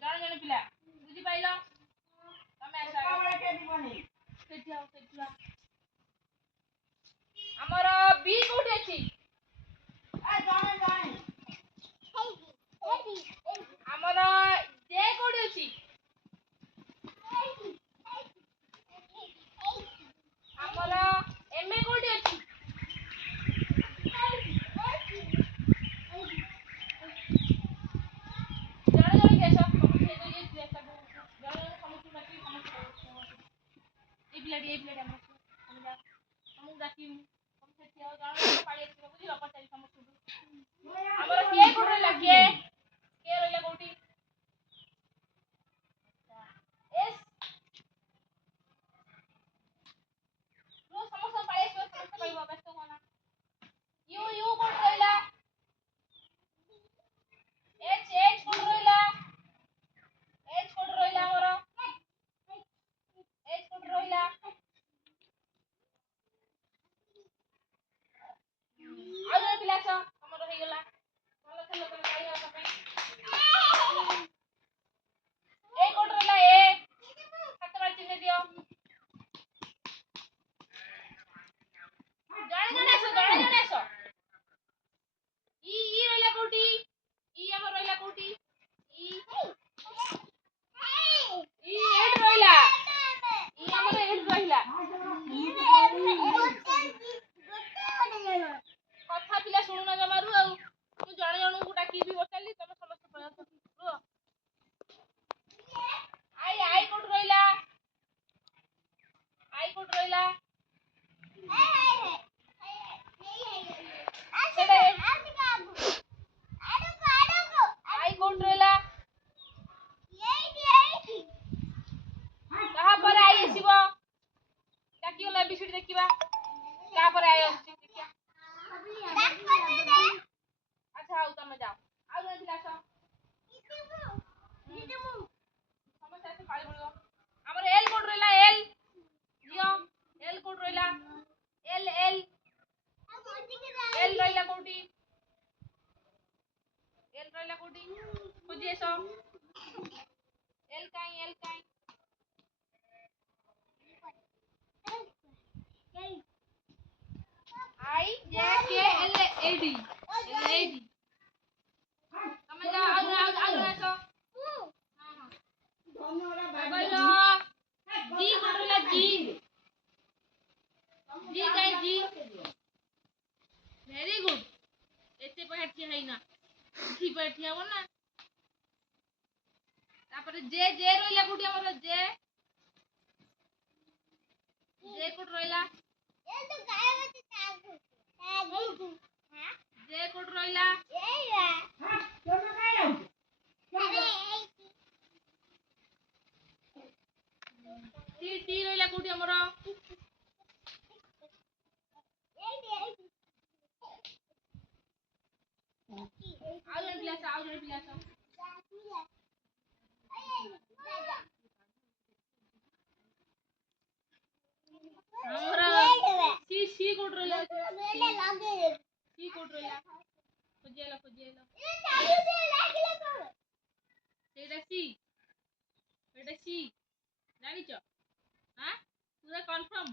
ଜଣେ ଜଣେ ପିଲା ବୁଝିପାରିଲ ତମେ ଆସ ଆମର ବି କୋଉଠି ଅଛି ଆମର ଜେ କୋଉଠି ଅଛି ଆମର ଏମଏ କୋଉଠି ଅଛି ଜଣେ ଜଣେ କେସ এই পিলাটি আমরা আমি ডাকি আমি সেটি আর জଣେ পাଳି ଆସିବ ବୁଝିଲ ପଚାରି ସମସ୍ତଙ୍କୁ ଆମର କେ କୋଉଠି ରହିଲା କେ ରହିଲା କୋଉଠି ଏସ୍ ସମସ୍ତଙ୍କୁ ପାଳି ଆସିବ ସମସ୍ତେ କହିବ ବ୍ୟସ୍ତ ହୁଅନା ୟୁ କୋଉଠି ରହିଲା ଏଚ୍ କୋଉଠି ରହିଲା ଏଚ୍ କୋଉଠି ରହିଲା ଆମର ଏଚ୍ କୋଉଠି ରହିଲା ଆଉ ଜଣେ ପିଲା ଆସ ତମର ହେଇଗଲା ଭଲ ଖେଳ ତମେ ପାଳିବା ପାଇଁ ଏ କୋଉଠି ରହିଲା ଏ ହାତ ମାରି ଚିହ୍ନ ଦିଅ ଜଣେ ଆସ ଇ ରହିଲା କୋଉଠି ଇ ଆମର ରହିଲା କୋଉଠି ଇ ଏଇଠି ରହିଲା ଇ ଆମର ଏଇଠି ରହିଲା କଥା ପିଲା ଶୁଣୁନ ଜମାରୁ ଆଉ ମୁଁ ଜଣେ ଜଣଙ୍କୁ ଡାକିବି ବସାଲି ତମେ ସମସ୍ତେ ପଳେଇ ଆସ ରୁହ ଆଇ କୋଉଠି ରହିଲା ଆଇ କୋଉଠି ରହିଲା ଆଇ କୋଉଠି ରହିଲା ତାପରେ ଆଇ ଆସିବ ଡାକିଗଲା ଏବିସିଡି ଦେଖିବା ତାପରେ ଆଇ ଆସୁଛି ଦେଖିବା ଆଚ୍ଛା ଆଉ ତମେ ଯାଅ ଆଉ ଜଣେ ପିଲା ଆସ ସମସ୍ତେ ଆସି ପାଳି ପଡ଼ିବ ଆମର ଏଲ୍ କୋଉଠି ରହିଲା ଏଲ୍ ଝିଅ ଏଲ୍ କୋଉଠି ରହିଲା ଏଲ୍ ରହିଲା କୋଉଠି ଏଲ୍ ରହିଲା କୋଉଠି ଖୋଜି ଆସ ଏଲ୍ କାଇଁ I J K L A D ତମେ ଯାଅ ଆଉ ଆସ କହିଲ ଜି କୋଉଠି ରହିଲା ଜି କାଇଁ ଜି ଭେରି ଗୁଡ୍ ଏତେ ପଇସା ଠିଆ ହେଇନା ଠିକ ପଇସା ଠିଆ ହବ ନା ତାପରେ ଜେ ରହିଲା କୋଉଠି ଆମର ଜେ କୋଉଠି ରହିଲା ଜେ କୋଉଠି ରହିଲା ଟି ରହିଲା କୋଉଠି ଆମର ଆଉ ଜଣେ ପିଲା ଆସ ଆମର ସି କୋଉଠି ରହିଲା ସି କୋଉଠି ରହିଲା ଖୋଜିଆଲ ସେଇଟା ସି ଜାଣିଛ ପୁରା କନଫର୍ମ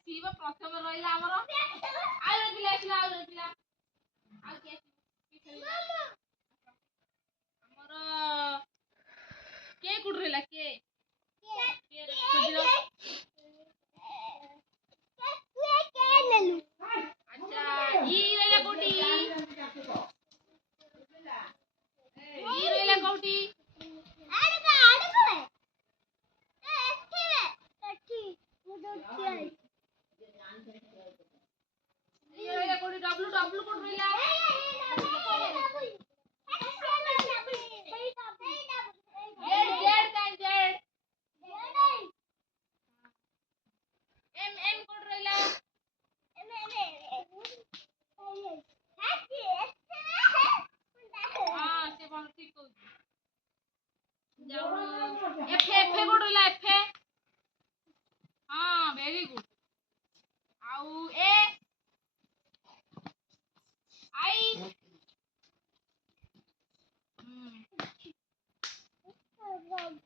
ସି ବା ପ୍ରଥମ ରହିଲା ଆମର ଆଉ ଜଣେ ପିଲା ଆସିଲା ଆଉ କିଏ ଆମର କେ କୋଉଠି ରହିଲା କେ ଖୋଜିଲ ଆଚ୍ଛା ଇ ରହିଲା କୋଉଠି डब्लू कोड मिला जेड एम कोड रहला हां से बन ठीक कहू जाऊ एफ कोड रहला एफ हां वेरी गुड आउ ए